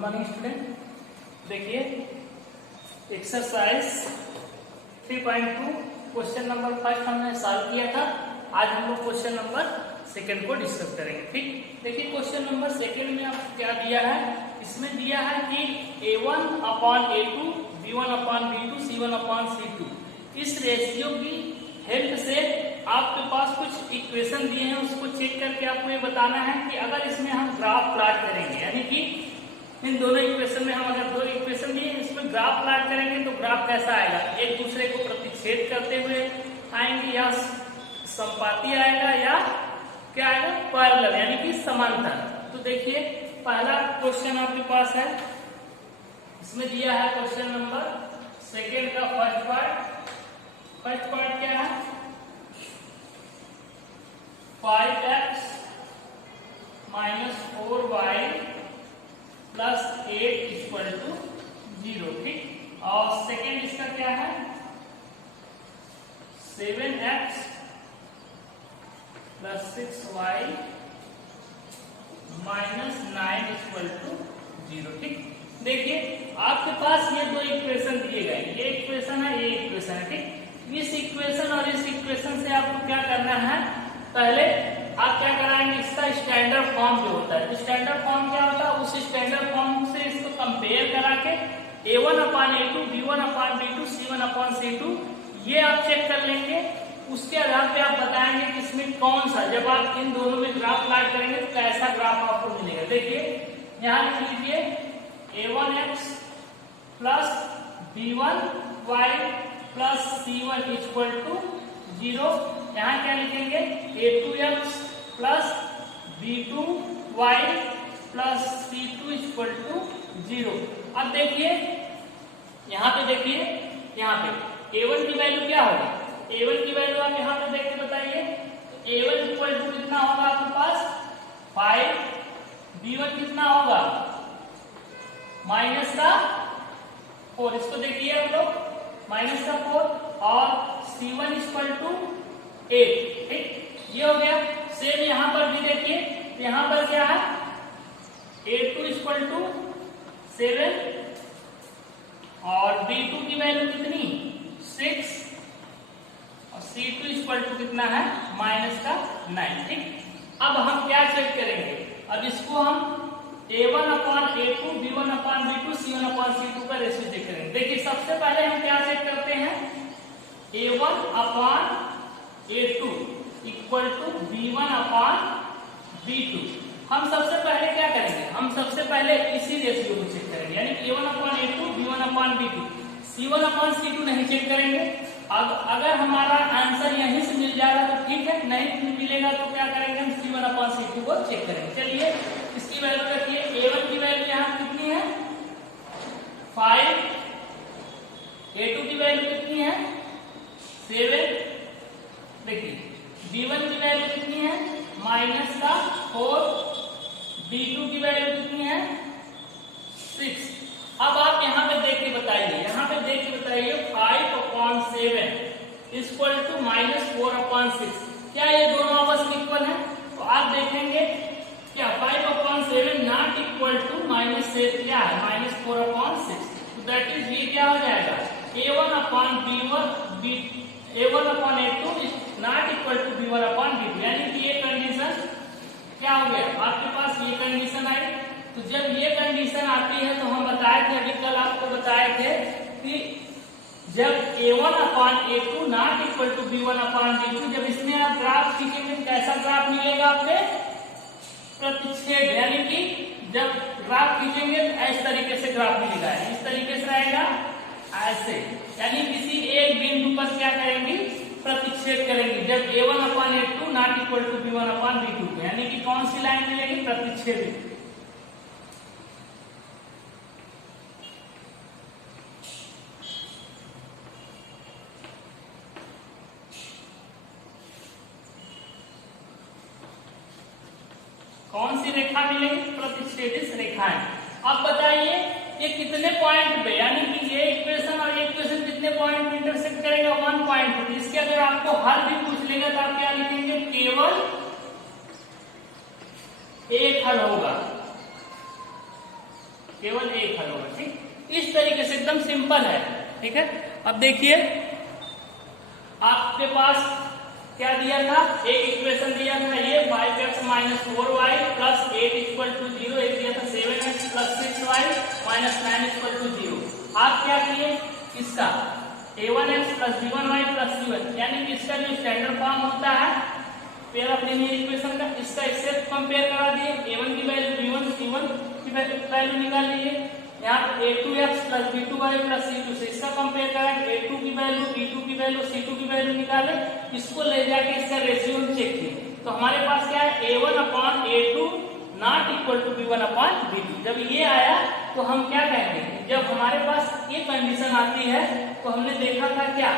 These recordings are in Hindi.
मॉर्निंग स्टूडेंट, देखिए एक्सरसाइज 3.2 क्वेश्चन नंबर फर्स्ट हमने सॉल्व किया था। आज हम लोग क्वेश्चन नंबर सेकंड को डिस्कस करेंगे। ठीक, देखिए क्वेश्चन नंबर सेकंड में आपको क्या दिया है। इसमें दिया है कि a1 upon a2, b1 upon b2, c1 upon c2 इस रेशियो की हेल्प से आपके पास कुछ इक्वेशन दिए हैं, उसको चेक करके आपको ये बताना है कि अगर इसमें हम ग्राफ प्लॉट करेंगे, यानी कि इन दोनों इक्वेशन में हम अगर दो इक्वेशन दिए इसमें ग्राफ प्लॉट करेंगे तो ग्राफ कैसा आएगा, एक दूसरे को प्रतिच्छेद करते हुए आएंगे या संपाती आएगा या क्या आएगा, पैरेलल यानी कि समांतर। तो देखिए पहला क्वेश्चन आपके पास है, इसमें दिया है क्वेश्चन नंबर सेकेंड का फर्स्ट पार्ट क्या है, 5x minus 4y plus 8 equal to 0। ठीक, और सेकेंड इसका क्या है, 7x plus 6y minus 9 equal to 0। ठीक, देखिए आपके पास ये दो इक्वेशन दिए गए, ये इक्वेशन है, ये इक्वेशन है। ठीक, इस इक्वेशन और इस इक्वेशन से आपको क्या करना है, पहले आप क्या कराएंगे, इसका स्टैंडर्ड फॉर्म जो होता है, स्टैंडर्ड फॉर्म क्या होता है, उस स्टैंडर्ड फॉर्म से इसको कंपेयर करा के a1 upon a2, b1 upon b2, c1 upon c2 ये आप चेक कर लेंगे। उसके आधार पे आप बताएंगे कि इसमें कौन सा, जब आप इन दोनों में ग्राफ प्लॉट करेंगे तो कैसा ग्राफ आपको मिलेगा। देखिए यहाँ लिख लीजिए a1x plus b1y plus c1 equal to 0। यहाँ क्या लिखेंगे, a2x plus b2y plus c2 equal to 0। अब देखिए यहाँ पे, देखिए यहाँ पे a1 की वैल्यू क्या होगी, a1 की वैल्यू आप यहाँ पे देख के बताइए। a1 इक्वल टू कितना होगा आपके पास 5, b1 कितना होगा माइनस का 4, इसको देखिए आप लोग माइनस का 4, और c1 इक्वल टू 8। ठीक, ये हो गया। सेम यहां पर भी देखिए, यहां पर क्या है, a2 इक्वल टू 7 और b2 की वैल्यू कितनी 6 और c2 इक्वल टू कितना है माइनस का 9। ठीक, अब हम क्या चेक करेंगे, अब इसको हम a1 upon a2, b1 upon b2, c1 upon c2 का रेशियो चेक करेंगे। देखिए सबसे पहले हम क्या चेक करते हैं, a1 upon a2 equal to b1 upon b2। हम सबसे पहले क्या करेंगे, हम सबसे पहले इसी रेशियो को चेक करेंगे, यानी कि a1 upon a2, b1 upon b2, c1 upon c2 नहीं चेक करेंगे। अब अगर हमारा आंसर यहीं से मिल जाएगा तो ठीक है, नहीं मिलेगा तो क्या करेंगे, हम c1 अपॉन c2 को चेक करेंगे। चलिए इसकी वैल्यू रखिए, a1 की वैल्यू यहाँ कितनी है 5, a2 की वैल्यू कितनी है 7, देखिए b1 की वैल्यू कितनी है माइनस का 4, b2 की वैल्यू कितनी है 6। अब आप यहाँ पे देख के बताइए, यहाँ पे देख के बताइए 5 upon 7 equal to minus 4 upon 6, क्या ये दोनों आपस में इक्वल है? तो आप देखेंगे क्या 5 upon 7 not equal to minus क्या है माइनस 4 अपॉन 6। तो दैट इज ये क्या हो जाएगा, a1 upon a1 upon a2 not equal to b1 upon b2, यानी कि ये कंडीशन क्या हो गया, आपके पास ये कंडीशन आई। तो जब ये कंडीशन आती है तो हम बताए थे, अभी कल आपको बताए थे कि जब a1 upon a2 not equal to b1 upon b2, जब इसमें आप ग्राफ खींचेंगे तो कैसा ग्राफ मिलेगा आपके, प्रतिच्छेद, यानी कि जब ग्राफ खींचेंगे तो इस तरीके से ग्राफ मिलेगा, इस तरीके से आएगा ऐसे, यानी किसी एक बिंदु पर क्या करेंगे, प्रतिच्छेद करेंगे जब a1 upon a2 not equal to b1 upon b2, यानी कि कौन सी लाइन मिलेगी, प्रतिच्छेद। कौन सी रेखा मिलेगी, प्रतिच्छेदित रेखाएं। अब बताइए ये कितने पॉइंट पे, यानी कि ये इक्वेशन और ये इक्वेशन कितने पॉइंट पे इंटरसेक्ट करेगा, 1 पॉइंट पे। इसके अगर आपको हल भी पूछ लेगा तो आप क्या लिखेंगे, केवल एक हल होगा। केवल एक हल होगा। ठीक, इस तरीके से एकदम सिंपल है। ठीक है, अब देखिए आपके पास क्या दिया था, एक इक्वेशन दिया था ये 5x minus 4y plus 8 equal to 0, एक दिया था 7x plus 6y minus 9 equal to 0। आप क्या किए, इसका a1x plus b1y plus c1 यानी कि इसका जो स्टैंडर्ड फॉर्म होता है पेयर ऑफ लीनियर इक्वेशन का, इसका इससे कंपेयर करा दिए, a1 की वैल्यू b1 c1 की वैल्यू निकाल लीजिए। यहाँ a2x plus b2y plus c2 से इसका कंपेयर करें, a2 की वैल्यू b2 की वैल्यू c2 की वैल्यू निकाले, इसको ले जाके इसका रेशियो चेक किए तो हमारे पास क्या है a1 upon a2 not equal to b1 upon b2। जब ये आया तो हम क्या कहेंगे, जब हमारे पास ये कंडीशन आती है तो हमने देखा था क्या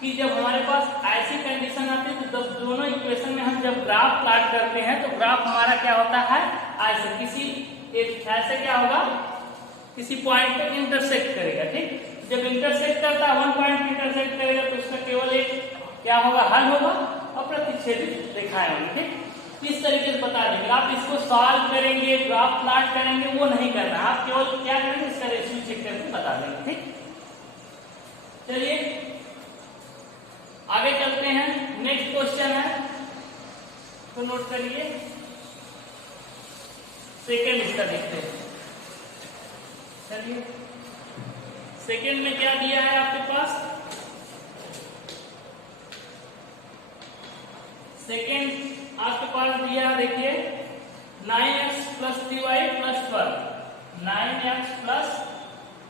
कि जब हमारे पास ऐसी कंडीशन आती है तो दोनों इक्वेशन में हम जब ग्राफ प्लॉट करते हैं तो ग्राफ हमारा क्या होता है, ऐसे किसी ऐसे क्या होगा, किसी पॉइंट पे इंटरसेक्ट करेगा। ठीक, जब इंटरसेक्ट करता है, वन पॉइंट इंटरसेक्ट करेगा तो उसका केवल एक क्या होगा, हल होगा और प्रतिच्छेदित रेखाएं होंगी। ठीक, इस तरीके से बता देंगे। आप इसको सॉल्व करेंगे, ग्राफ प्लॉट करेंगे, वो नहीं करना, आप केवल क्या करेंगे, इसका रेशियो चेक करके बता देंगे। ठीक, चलिए आगे चलते हैं। नेक्स्ट क्वेश्चन है तो नोट करिए, सेकेंड इसका देखते हैं। चलिए सेकेंड में क्या दिया है आपके पास, सेकेंड आपके पास दिया है, देखिए 9x plus 3y plus 12, 9x plus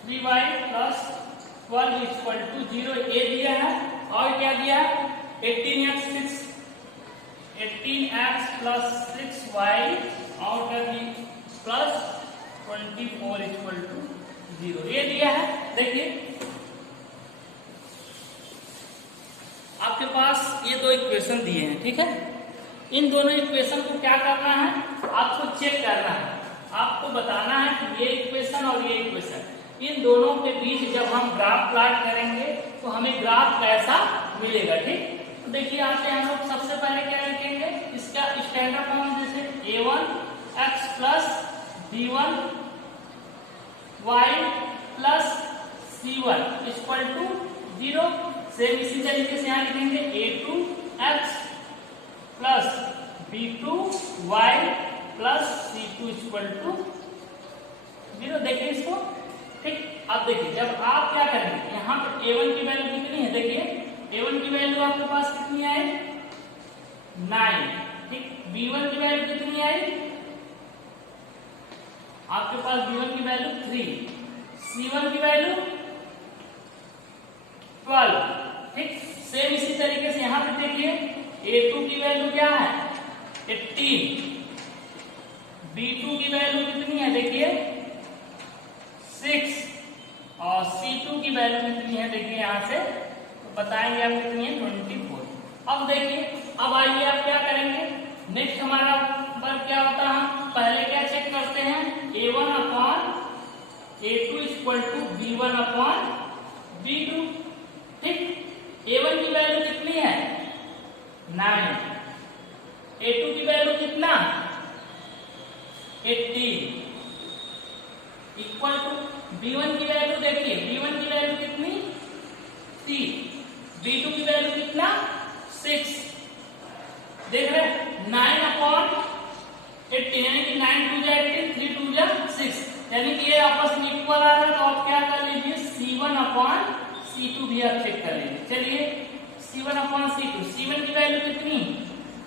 3y plus 12 equal to 0 ये दिया है। और क्या दिया, 18x प्लस 6y और क्या दी प्लस 24 इक्वल टू 0 ये दिया है। देखिए आपके पास ये दो इक्वेशन दिए हैं। ठीक है, इन दोनों इक्वेशन को क्या करना है, आपको चेक करना है, आपको बताना है कि ये इक्वेशन और ये इक्वेशन, इन दोनों के बीच जब हम ग्राफ प्लॉट करेंगे तो हमें ग्राफ कैसा मिलेगा। ठीक, तो देखिए आपसे हम लोग सबसे पहले क्या लिखेंगे, इसका स्टैंडर्ड फॉर्म जैसे a1x plus b1 y plus c1 equal to 0। Same इसी तरीके से यहाँ लिखेंगे a2x plus b2y plus c2 equal to 0। देखिए इसको। ठीक, अब देखिए जब आप क्या करेंगे, यहाँ पर a1 की वैल्यू कितनी है, देखिए a1 की वैल्यू आपके पास कितनी आई, 9। ठीक, b1 की वैल्यू कितनी आई, आपके पास b1 की वैल्यू 3, c1 की वैल्यू 12। ठीक, सेम इसी तरीके से यहाँ पे देखिए a2 की वैल्यू क्या है 18, b2 की वैल्यू कितनी है देखिए 6 और c2 की वैल्यू कितनी है देखिए यहाँ से तो बताएंगे आप कितनी है 24। अब देखिए, अब आइए आप क्या करेंगे, नेक्स्ट हमारा वर्क क्या होता है, हम पहले क्या चेक करते हैं, a1 upon a2 equal to b1 upon b2। ठीक, a1 की वैल्यू कितनी है 9, a2 की वैल्यू कितना 18 इक्वल टू b1 की वैल्यू देखिए, b1 की वैल्यू कितनी 3, b2 की वैल्यू कितना 6। देख रहे 9 अपॉन 18 यानी कि 9 2 जा 18, 3 2 जा 6 यानी कि ये आपस में इक्वल आ रहा है। तो आप क्या कर लीजिए c1 अपॉन c2 भी आप चेक कर लीजिए। चलिए c1 अपॉन c2, c1 की वैल्यू कितनी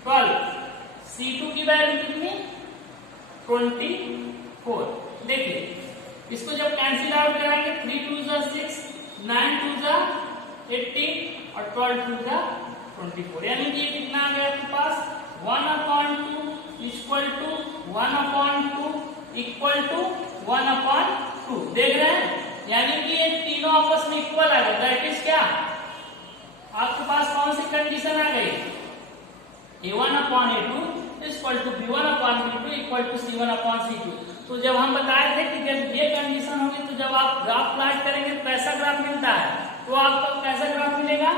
12, c2 की वैल्यू कितनी 24। देखिए इसको जब कैंसिल आउट कराएंगे 3 2 जा 6, 9 2 जा 18 और 12 2 जा 24 यानी कि ये कितना आ गया आपके पास 1/2 इक्वल टू 1/2 इक्वल टू 1/2। देख रहे हैं, यानी कि ये तीनों आपस में इक्वल आ गए। दैट इज क्या, आपके पास कौन सी कंडीशन आ गई, a1/a2 equal to b1/b2 equal to c1/c2। तो जब हम बताए थे कि जब ये कंडीशन होगी तो जब आप ग्राफ प्लॉट करेंगे तो कैसा ग्राफ मिलता है, तो आपको कैसा ग्राफ मिलेगा,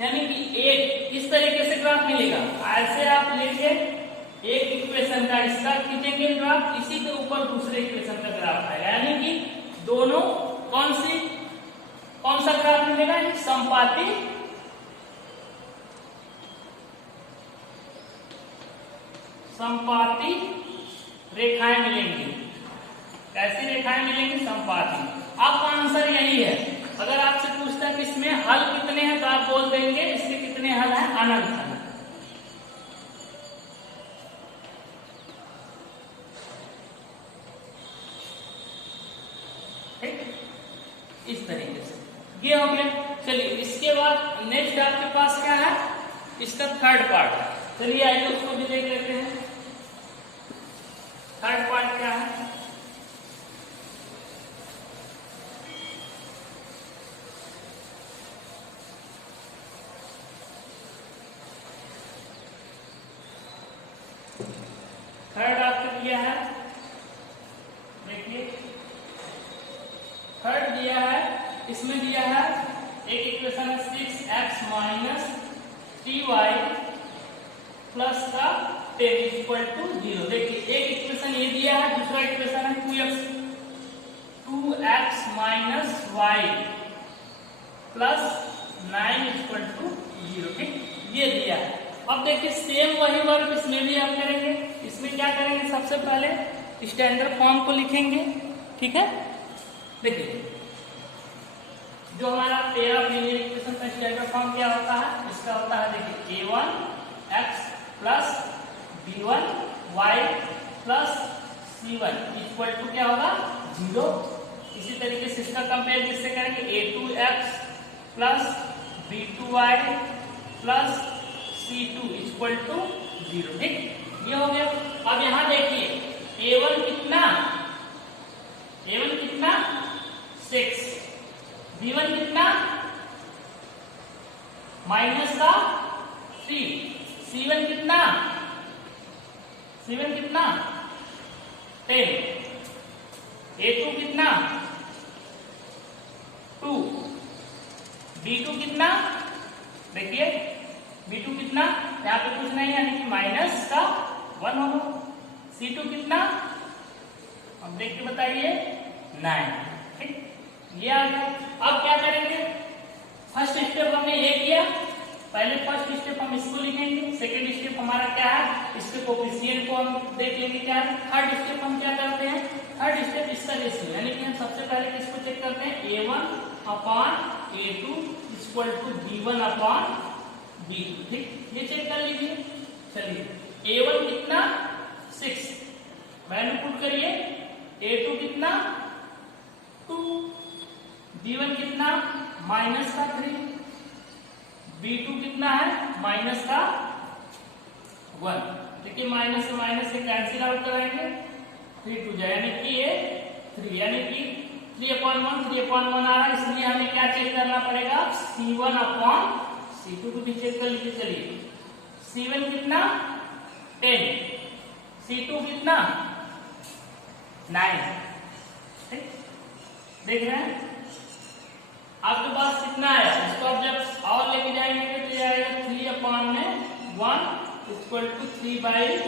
यानी कि एक इस तरीके से ग्राफ मिलेगा। ऐसे आप लेके एक इक्वेशन का इसका खींचेंगे ग्राफ, इसी के ऊपर दूसरे इक्वेशन का ग्राफ आएगा, यानी कि दोनों कौन सा ग्राफ मिलेगा, समपाती रेखाएं मिलेंगी। कैसी रेखाएं मिलेंगी, समपाती। आपका आंसर यही है। अगर आपसे पूछता है कि इसमें हल कितने हैं तो आप बोल देंगे इसके कितने हल हैं, अनंत हल। इस तरीके से ये हो गया। चलिए इसके बाद नेक्स्ट आपके पास क्या है, इसका थर्ड पार्ट। चलिए आइए उसको भी देख लेते हैं। थर्ड पार्ट क्या है, थर्ड आपको दिया है, देखिए थर्ड दिया है, इसमें दिया है एक इक्वेशन है 6x माइनस 3y प्लस का 10 इक्वल टू 0। देखिए एक इक्वेशन ये दिया है, दूसरा इक्वेशन है 2x minus y plus 9 equal to 0। ठीक, ये दिया है। अब देखिए सेम वही वर्क इसमें भी आप करेंगे। इसमें क्या करेंगे, सबसे पहले स्टैंडर्ड फॉर्म को लिखेंगे। ठीक है, देखिए जो हमारा पेयर ऑफ लीनियर इक्वेशन का स्टैंडर्ड फॉर्म क्या होता है, इसका होता है देखिए a1x plus b1y plus c1 equal to क्या होगा, 0। इसी तरीके से इसका कंपेयर किससे करेंगे, a2x plus b2y plus c2 equal to 0। ठीक, ये हो गया। अब यहां देखिए a1 कितना 6, b1 कितना माइनस का 3, c1 कितना 10, a2 कितना 2, b2 कितना, देखिए b2 कितना, यहाँ पे कुछ नहीं यानी कि माइनस का 1 होगा। c2 कितना, अब देख के बताइए 9। ठीक, ये आ गया। अब क्या करेंगे, फर्स्ट स्टेप हमने ये किया, पहले फर्स्ट स्टेप हम इसको लिखेंगे। सेकंड स्टेप हमारा क्या है, इसके कोफिशिएंट को हम देख लेंगे क्या है। थर्ड स्टेप हम क्या करते हैं, थर्ड स्टेप इसका रेशियो, यानी कि हम सबसे पहले किसको चेक करते हैं, a1 upon a2 equal to b1 upon b2। ठीक, ये चेक कर लीजिए। चलिए a1 कितना 6, वैल्यू पुट करिए, a2 कितना 2, b1 कितना माइनस का 3, b2 कितना है माइनस का 1। देखिए माइनस से माइनस से कैंसिल आउट कराएंगे, 3 2 जाए, यानी कि ये 3, यानी कि 3/1 आ रहा है, इसलिए हमें क्या चेक करना पड़ेगा, c1 अपॉन c2 को भी चेक कर लीजिए। चलिए c1 कितना 10, c2 कितना 9। ठीक, देख रहे हैं आपके पास कितना है, इसको आप जब और लेके जाएंगे तो ये आएगा 3/1 इक्वल टू 3/1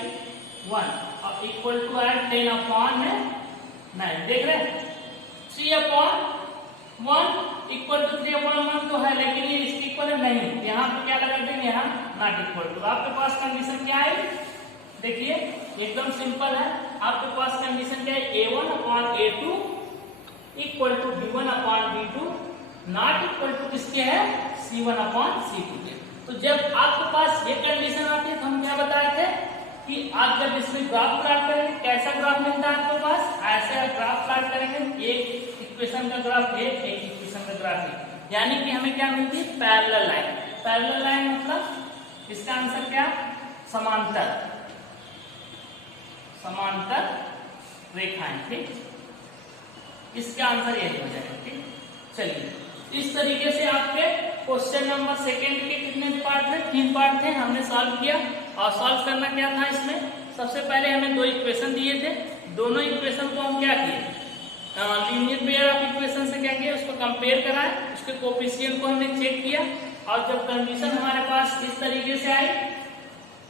और इक्वल टू है 10/9। देख रहे हैं 3/1 इक्वल टू 3/1 तो है, लेकिन ये इसके इक्वल है नहीं, यहाँ पे क्या लगा देंगे, यहाँ नॉट इक्वल टू। आपके पास कंडीशन क्या है, देखिए एकदम सिंपल है। आपके पास कंडीशन क्या है, a1 upon a2 equal to b1 upon b2 not equal to किसके है, c1 अपॉन c2 के। तो जब आपके पास ये कंडीशन आती है तो हम क्या बताए थे कि आप जब इसमें ग्राफ प्लॉट करेंगे, कैसा ग्राफ मिलता है आपके पास, ऐसा ग्राफ प्लॉट करेंगे, एक इक्वेशन का ग्राफ है, एक इक्वेशन का ग्राफ है, यानी कि हमें क्या मिलती है, पैरेलल लाइन। पैरेलल लाइन मतलब इसका आंसर क्या, समांतर रेखाएं। ठीक, इसका आंसर यही हो जाएगा। ठीक, चलिए इस तरीके से आपके क्वेश्चन नंबर सेकंड के कितने पार्ट थे, 3 पार्ट थे, हमने सॉल्व किया। और सॉल्व करना क्या था, इसमें सबसे पहले हमें 2 इक्वेशन दिए थे, दोनों इक्वेशन को हम क्या किए, लीनियर पेयर ऑफ इक्वेशन से क्या किया, उसको कंपेयर कराए, उसके कोफिशिएंट को हमने चेक किया, और जब कंडीशन हमारे पास इस तरीके से आई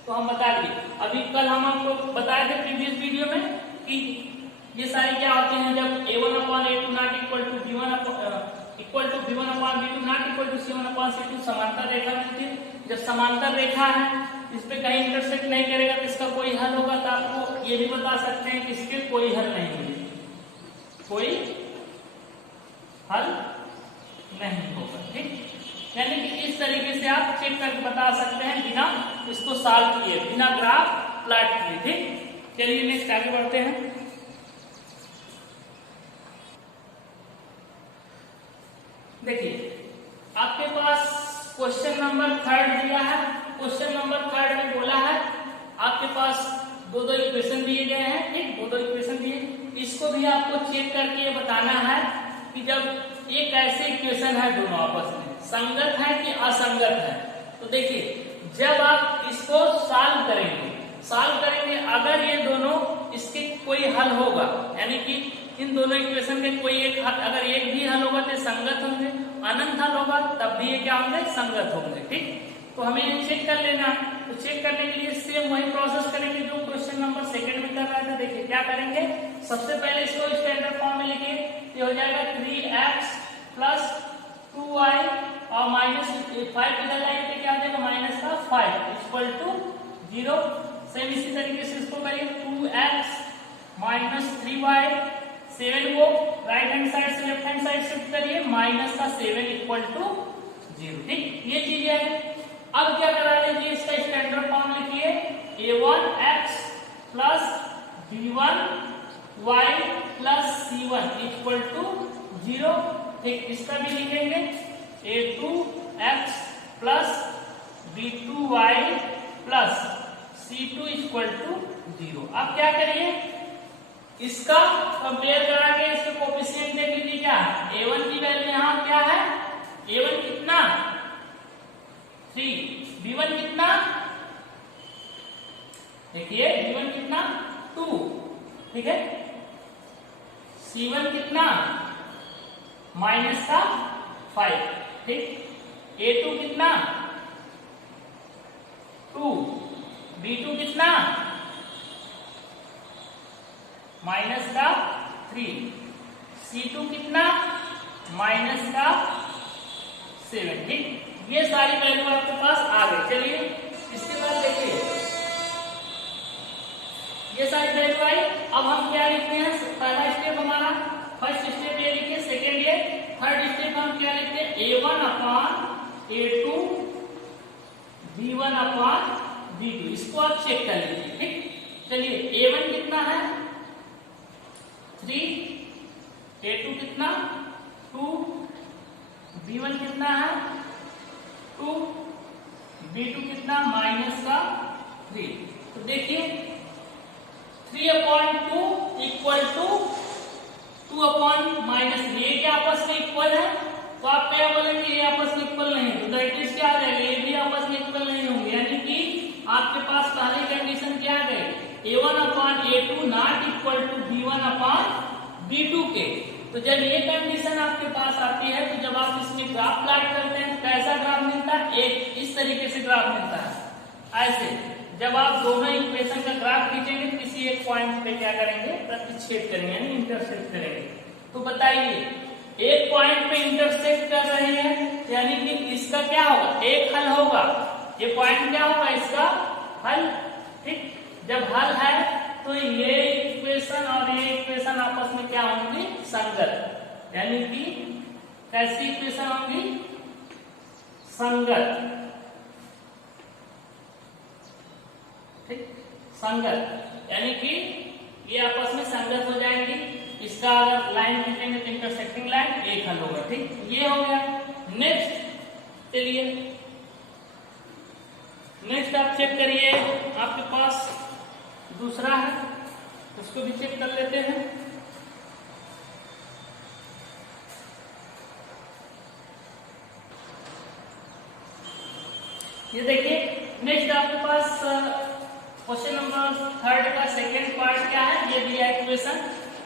तो हम बता दिए। अभी कल हम आपको बताए थे प्रीवियस वीडियो में कि ये सारी क्या होती हैं, जब a1/a2 not equal to b1 equal to b1/b2 not equal to c1/c2 समांतर रेखा मिलती है। जब समांतर रेखा है इस पे कहीं इंटरसेक्ट नहीं करेगा तो इसका कोई हल होगा, तो आपको ये भी बता सकते हैं कि इसके कोई हल नहीं होगी, कोई हल नहीं होगा। ठीक, यानी कि इस तरीके से आप चेक करके बता सकते हैं बिना इसको सॉल्व किए, बिना ग्राफ प्लॉट किए। ठीक, चलिए नेक्स्ट आगे बढ़ते हैं। देखिए आपके पास क्वेश्चन नंबर 3 दिया है। क्वेश्चन नंबर 3 में बोला है आपके पास दो इक्वेशन दिए गए हैं। ठीक, दो इक्वेशन दिए, इसको भी आपको चेक करके बताना है कि जब ये कैसे इक्वेशन है, दोनों आपस में संगत है कि असंगत है। तो देखिए जब आप इसको सॉल्व करेंगे अगर ये दोनों इसके कोई हल होगा, यानी कि इन दोनों इक्वेशन के कोई एक हल, अगर एक भी हल होगा तो संगत होंगे, अनंत हल होगा तब भी ये क्या होंगे, संगत होंगे। ठीक, तो हमें चेक कर लेना। तो चेक करने के लिए सेम वही प्रोसेस करेंगे जो क्वेश्चन नंबर 2 में कर रहे थे। देखिए क्या करेंगे, सबसे पहले इसको स्टैंडर्ड फॉर्म में लिखिए। ये हो जाएगा 3x प्लस 2y और माइनस 5 इधर लाएंगे, क्या हो जाएगा माइनस का 5 इक्वल टू 0। सेम इसी तरीके से इसको करिए 2x माइनस 3y, 7 को राइट हैंड साइड से लेफ्ट हैंड साइड शिफ्ट करिए, माइनस का 7 इक्वल टू 0। ठीक, ये चीजें है। अब क्या करा लीजिए, इसका स्टैंडर्ड फॉर्म लिखिए a1x plus b1y plus c1 equal to 0। ठीक, इसका भी लिखेंगे a2x plus b2y plus c2 equal to 0। अब क्या करिए, इसका कंपेयर करा के इसके कोएफिशिएंट देख लीजिए। क्या a1 की वैल्यू यहाँ क्या है, a1 कितना 3, b1 कितना, देखिए b1 कितना 2, ठीक है, c1 कितना माइनस का 5। ठीक, a2 कितना 2, b2 कितना माइनस का 3, c2 कितना माइनस का 7। ठीक, ये सारी वैल्यू आपके पास आ गई। चलिए इसके बाद देखिए ये सारी वैल्यू आई। अब हम क्या लिखते हैं, पहला स्टेप हमारा, फर्स्ट स्टेप ये लिखिए, सेकेंड ये, थर्ड स्टेप हम क्या लिखते हैं, a1/a2 b1/b2। इसको आप चेक कर लीजिए। ठीक, चलिए a1 कितना है 3, a2 कितना 2, b1 कितना है 2, b2 कितना माइनस का 3। तो देखिए 3/2 इक्वल टू 2/-, ये क्या आपस में इक्वल है, तो आप क्या बोलेंगे ये आपस में इक्वल नहीं है, तो दैट इज क्या आ जाएगा, ये भी आपस में इक्वल नहीं होंगे। यानी कि आपके पास पहली कंडीशन क्या आ गई, a1/a2 not equal to b1/b2 के। तो जब ये कंडीशन आपके पास आती है तो जब आप इसमें ग्राफ प्लॉट करते हैं तो कैसा ग्राफ मिलता है, एक इस तरीके से ग्राफ मिलता है। ऐसे जब आप दोनों इक्वेशन का ग्राफ खींचेंगे किसी एक पॉइंट पे क्या करेंगे, प्रतिच्छेद करेंगे यानी इंटरसेक्ट करेंगे। तो बताइए एक पॉइंट पे इंटरसेक्ट कर रहे हैं यानी कि इसका क्या होगा, एक हल होगा, ये पॉइंट क्या होगा इसका हल। ठीक, जब हल है तो ये इक्वेशन और ये इक्वेशन आपस में क्या होंगी, संगत, यानी कि कैसी इक्वेशन होंगी, संगत। ठीक, संगत यानी कि ये आपस में संगत हो जाएंगी। इसका अगर लाइन खींचेंगे तो इंटरसेक्टिंग लाइन एक हल होगा। ठीक, ये हो गया। नेक्स्ट चलिए नेक्स्ट आप चेक करिए, आपके पास दूसरा है उसको भी चेक कर लेते हैं। ये देखिए नेक्स्ट आपके पास क्वेश्चन नंबर 3 का सेकेंड पार्ट क्या है, ये दिया equation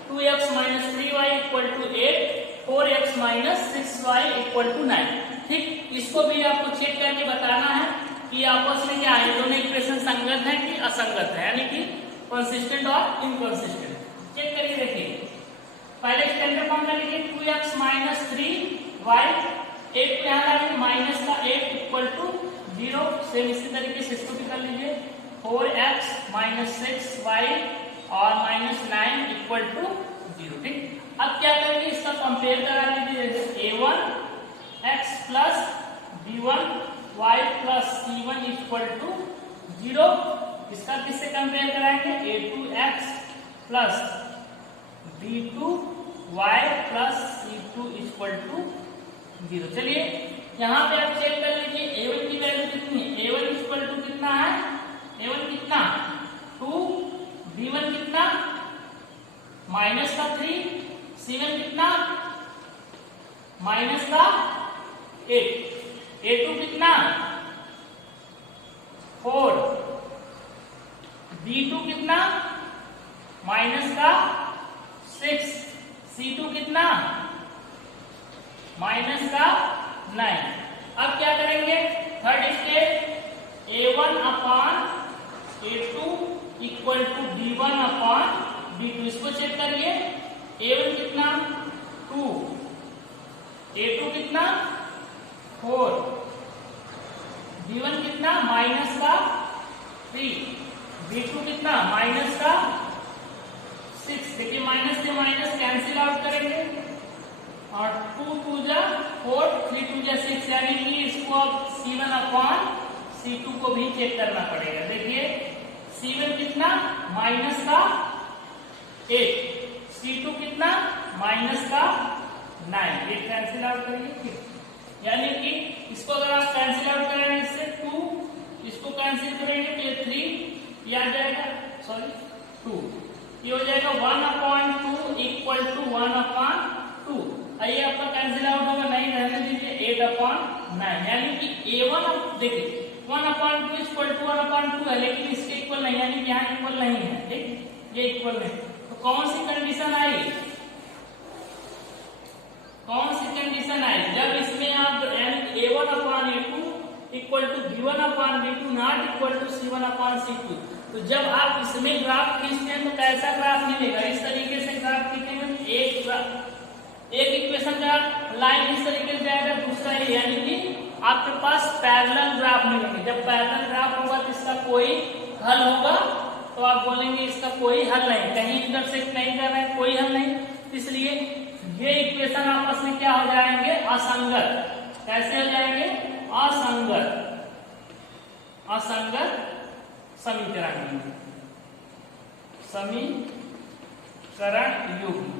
2x minus 3y equal to 8, 4x minus 6y equal to 9। ठीक, इसको भी आपको चेक करके बताना है कि आपस में क्या है, दोनों इक्वेशन संगत है कि असंगत है, यानी कि कंसिस्टेंट और इनकंसिस्टेंट। चेक करिए, देखिए पहले स्टैंडर्ड फॉर्म में लिखिए 2x माइनस 3y, एक यहाँ लाइए माइनस का 8 इक्वल टू 0। सेम इसी तरीके से इसको भी कर लीजिए 4x माइनस 6y और माइनस 9 इक्वल टू 0। ठीक, अब क्या करेंगे, इसका कंपेयर करा लीजिए, जैसे a1 x plus b1 y plus c1 equal to 0। इसका किससे कंपेयर कराएंगे, a2 x plus b2 y plus c2 equal to 0। चलिए यहाँ पे आप चेक कर लीजिए a1 की वैल्यू कितनी है, a1 इक्वल टू कितना है, a1 कितना 2, b1 कितना माइनस का 3, c1 कितना माइनस का 8, a2 कितना 4, b2 कितना माइनस का 6, c2 कितना माइनस का 9। अब क्या करेंगे, third step a1 upon a2 equal to b1 upon b2। इसको चेक करिए, a1 कितना 2, a2 कितना 4, b1 कितना माइनस का 3, b2 कितना माइनस का 6। देखिए माइनस से माइनस कैंसिल आउट करेंगे और 2 2 जा 4, 3 2 जा 6, यानी कि इसको अब c1 अपान c2 को भी चेक करना पड़ेगा। देखिए c1 कितना माइनस का 8, c2 कितना माइनस का 9। ये कैंसिल आउट करिए, यानी कि इसको अगर आप कैंसिल आउट करेंगे इससे 2, इसको कैंसिल करेंगे तो ये 3 ये आ जाएगा, सॉरी 2, ये हो जाएगा 1/2 इक्वल टू 1/2। ये आपका कैंसिल आउट होगा, नहीं रहने दीजिए 8/9, यानी कि a1 देखिए 1/2 इक्वल टू 1/2 है, लेकिन इसके इक्वल नहीं, यानी कि यहाँ इक्वल नहीं है। ठीक, ये इक्वल नहीं, तो कौन सी कंडीशन आई, कौन सी कंडीशन आई, जब इसमें आप a1/a2 equal to b1/b2 not equal to c1/c2। तो जब आप इसमें ग्राफ खींचते हैं तो कैसा ग्राफ मिलेगा, इस तरीके से ग्राफ खींचेंगे, एक इक्वेशन का लाइन इस तरीके से जाएगा, दूसरा ये, यानी कि आपके पास पैरेलल ग्राफ मिलेंगे। जब पैरेलल ग्राफ होगा तो इसका कोई हल होगा, तो आप बोलेंगे इसका कोई हल नहीं, कहीं इंटरसेक्ट नहीं कर रहे हैं, कोई हल नहीं, इसलिए ये इक्वेशन आपस में क्या हो जाएंगे, असंगत। कैसे हो जाएंगे, असंगत, असंगत समीकरण, समीकरण युग्म।